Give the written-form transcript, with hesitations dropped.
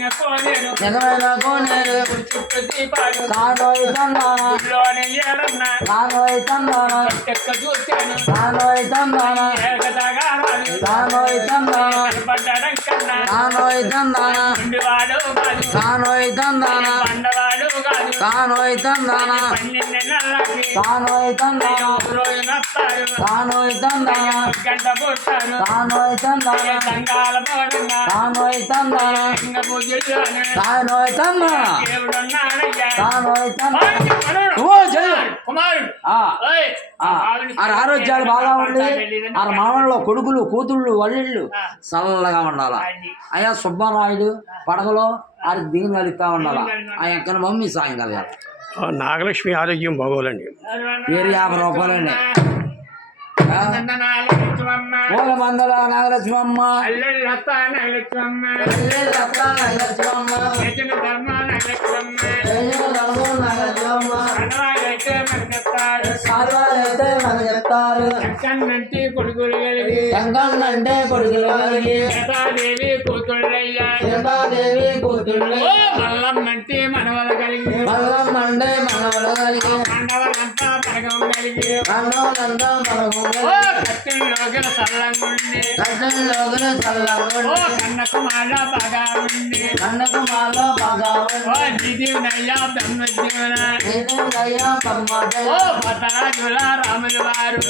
నిజమైన కోనేరు నానోయి తందాన నానోయి తందాన నానోయి తందాన నానోయి తందాన నానోయి తందాన నానోయి తందాన నానోయి తందాన నానోయి తందాన నానోయి తందాన నానోయి తందాన నానోయి తందాన నానోయి తందాన నానోయి తందాన ఆరోగ్యాలు బాగా ఉండి ఆ మామల్లో కొడుకులు కూతుళ్ళు వల్లిళ్ళు చల్లగా ఉండాల అయ్యా సుబ్బారాయుడు పడగలో ఆరికి దిగులు కలుగుతా ఉండాల ఆ యొక్క మమ్మీ సాయం కలగాలి నాగలక్ష్మి ఆరోగ్యం బాగోలండి పేరు 50 రూపాయలండి పూల మందల నాగలక్ష్మమ్మ ఎంకన్నంటే కొడుకులు కలిగి దేవి కూతుళ్ళయ్యా మల్లమ్మంటే మనవలు కలిగి మండవలంతా పడగం కలిగి కత్తుల్లోకి సల్లంగుండి కన్నకుమాల బాగా ఉండి దిదివునయ్యా బ్రహ్మజీవన పతరాజుల రాముల వారు